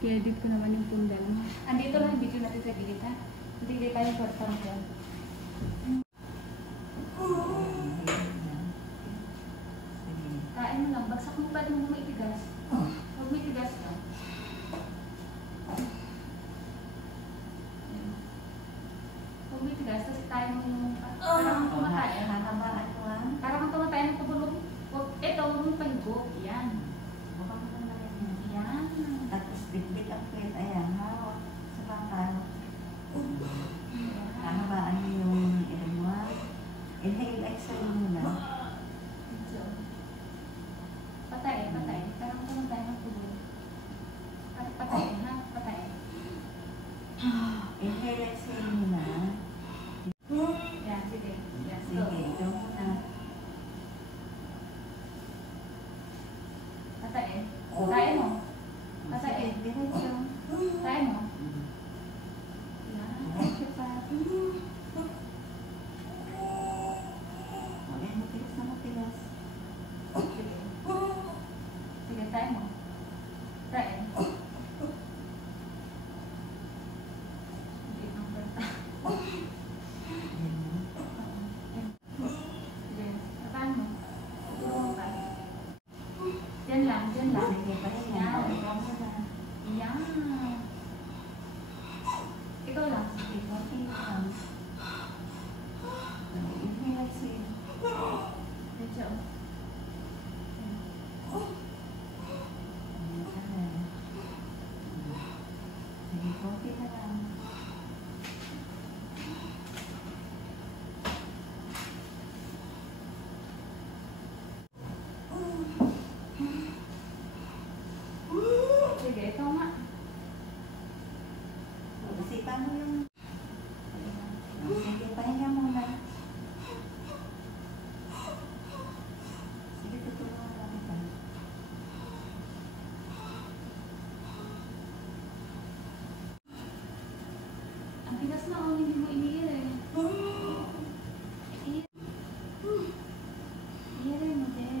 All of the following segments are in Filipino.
I-edit ko naman yung pundal mo. Andito lang yung video natin sa gilid, ha? Hindi tayo short form dyan. Kain mo lang. Bagsak mo pa mo maitigas. Huwag may tigas ka. Huwag may tigas. Kasi tayo mo yung... Parang kang tumatayan. Parang kang tumatayan ng pabulong. Ito, huwag mong pahigo. Yan. Yan. Tapos bit-bit ang kwet. Ayan, hawak sa bakal. Kahabaan mo yung ilmuha. Inhale, exhale muna. Patay, patay. Parang tumatayan ng pabulong. Patay, ha? Patay. Inhale, exhale muna. Yan, sige. Yes, go. Sige, ito muna. Patay. Patay mo. Patay. Diretso. Patay mo. Yan. Diretso pa. Ayan, matigas na matigas. Sige. Sige, patay mo. Patay. Hindi ang berta. Sige, patay mo. Tulungan ka. Diyan lang, diyan lang. Sige, pahinga. Yan. Ikaw muna. Yan. Ikaw lang. Sige, okay lang. Inhale, exhale. Medyo. Sige, okay na lang. Sige, ikaw nga. Isipan mo yung... Sige, pahinga muna. Sige, tutulungan lang kita. Ang tigas na oh, hindi mo iniire. Iniire mo din.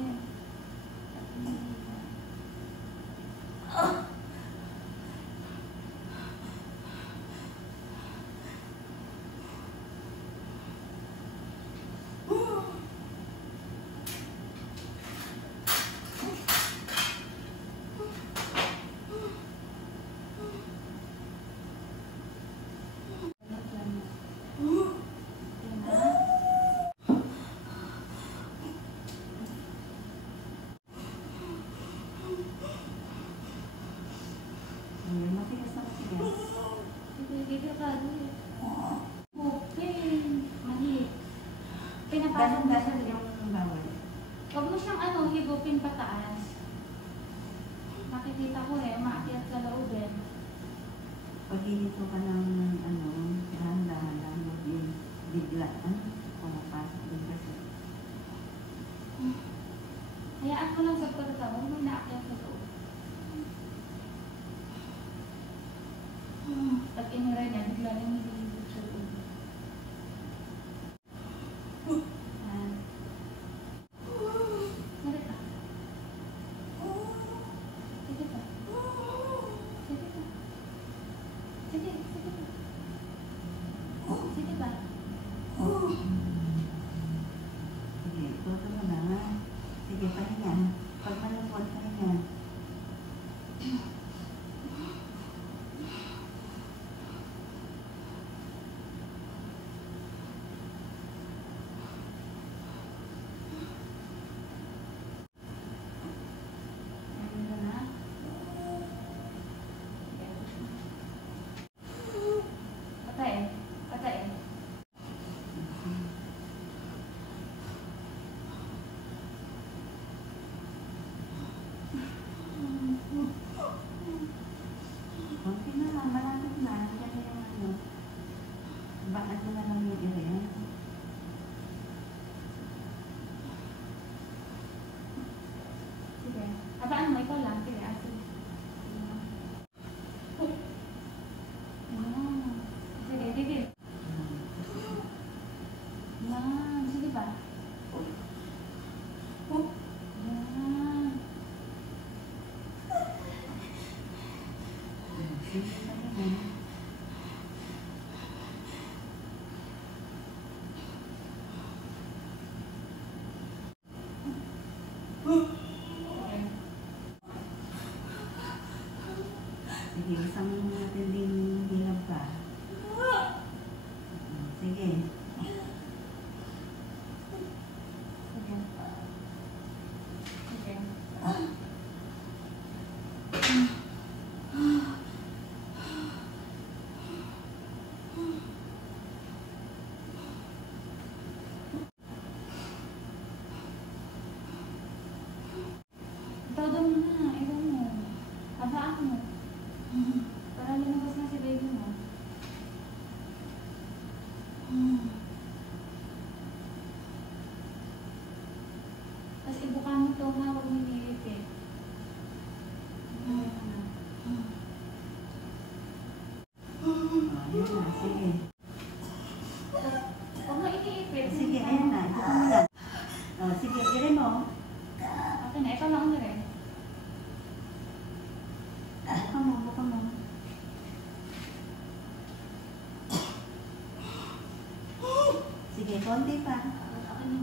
Matigas na matigas. Sige, sige ka. Okay. Mali. Pinapasok mo sa Dahan-dahan yung bawal. Huwag mo siyang higupin pataas. Makikita ko umaakyat sa loobin. Pag hinito ka ng dahan-dahan lang yung biglaan. Pumapasok din kasi. Hayaan mo lang sa pagkatawa. Huwag mo inaakyat sa loob. Pag inira niya, bigla rin nililibot sa loob. Yan. Mari ka. Sige pa. Sige pa. Sige, sige pa. Sige pa. Sige, ituto mo na. Sige, pahinga. Pag malungkot, pahinga. Sige, pahinga. Sige, isang matinding hilab ka. Sige. Sige. Sige. Todo mo na, ikaw mo. Habaan mo. Para lumabas na si baby mo. Tapos ibuka mo ito, ha? Huwag mo iniipit. Ayan na, sige. Huwag mo iniipit. Sige, ayan na. Ito mo na. Sige, irin mo. Okay na, ikaw lang rin. Buka mo, buka mo. Sige, konti pa. Okay na.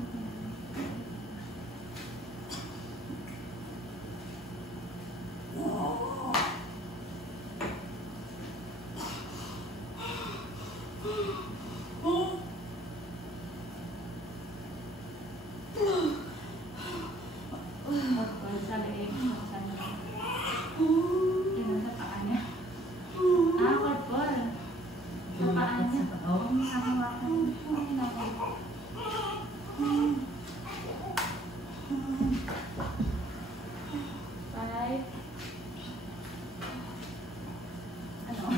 Sa leeg. Sa leeg. Yun, sa paa niya. Korpor. Sa paa niya. Oo, hahawakan mo. Five. Ano?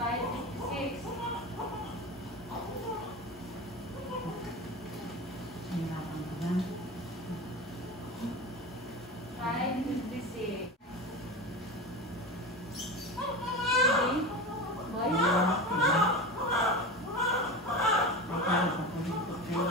Five, six. Hirapan ka ba? 5:56. Boy? Ikaw, papalikot kayo.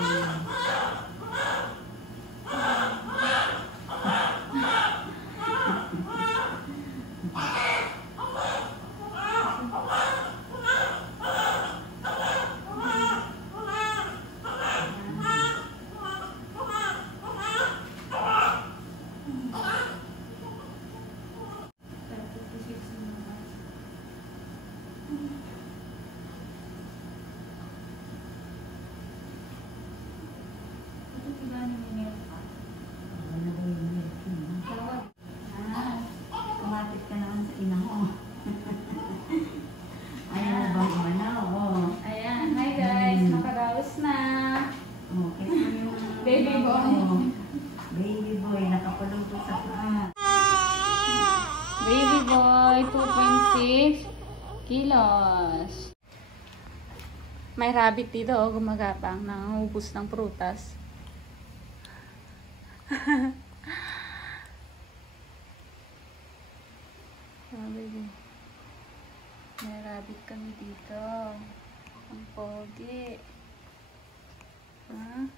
Wala ba yung milk mo? Kumapit ka naman sa ina mo. Ayaw mo bang umanaw? Oo. Ayan, hi guys, makaraos na. Oh, kasi yung Baby boy. Oh, baby boy, nakapulong po sa paa. Baby boy, 2.6 kilos. May rabbit dito, oh, gumagapang, nangungubos ng prutas. Oh, baby. May rabbit kami dito. Ang pogi. Ha?